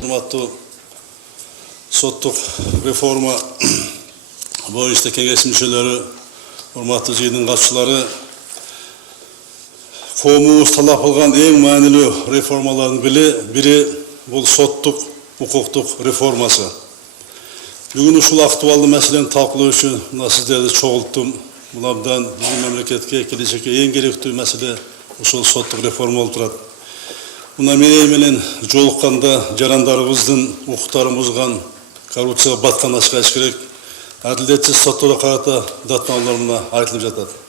Урматтуу соттук реформа боюнча кеңеш мүчөлөрү, урматтуу жыйындын катчылары, коомубуз талап кылган эң маанилүү реформалардын бири бул соттук укуктук реформасы. Бүгүн ушул актуалдуу маселени талкуулоо үчүн мына сиздерди чогулттум. Бул абдан биздин мамлекетке, келечекке эң керектүү маселе ушул соттук реформа болуп турат. Мына менен жолукканда жарандарыбыздын укуктарын бузган, коррупцияга баткан ачык керек, адилетсиз сотторго карата даттануулар мына айтылып жатат.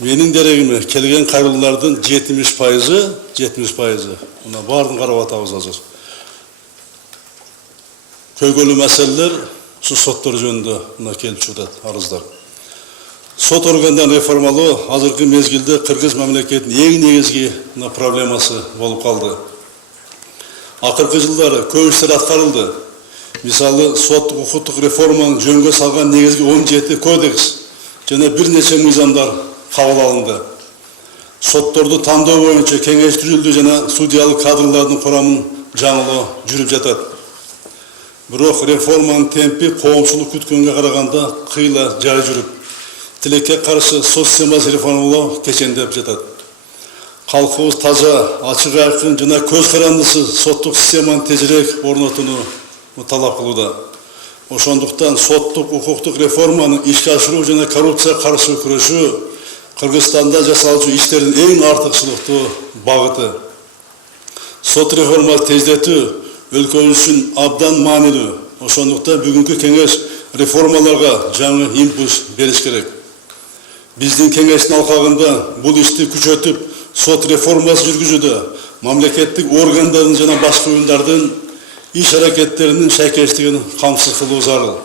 Менин дерегиме келген кайрылуулардын 70% мына баарын карап атабыз азыр. Көйгөйлүү маселелер ушу соттор жөнүндө мына келип жатат арыздар. Сот органдарын реформалоо азыркы мезгилде Кыргыз мамлекетинин эң негизги проблемасы болуп калды. Акыркы жылдары көп иштер аткарылды. Мисалы, соттук укуктук реформаны жөнгө салган негизги 17 кодекс жана бир нече мыйзамдар кабыл алынды. Сотторду тандоо боюнча кеңештирилди жана судьялык кадрлардын курамын жаңылоо жүрүп жатат. Бирок реформанын темпи коомчулук күткөнгө караганда кыйла жай жүрүп, тилекке каршы сот системасын реформалоо кечендеп жатат. Калкыбыз таза, ачык айкын жана көз карандысыз соттук системаны тезирээк орнотууну талап кылууда. Ошондуктан соттук укуктук реформаны ишке ашыруу жана коррупцияга каршы күрөшүү Кыргызстанда жасалчу иштердин эң артыкчылыктуу багыты. Сот реформасы тездетүү өлкөбүз үчүн абдан маанилүү. Ошондуктан бүгүнкү кеңеш реформаларга жаңы импульс бериш керек. Биздин кеңештин алкагында бул ишти күчөтүп, сот реформасы жүргүзүүдө мамлекеттик органдардын жана башка уюмдардын иш аракеттеринин шайкештигин камсыз кылуу зарыл.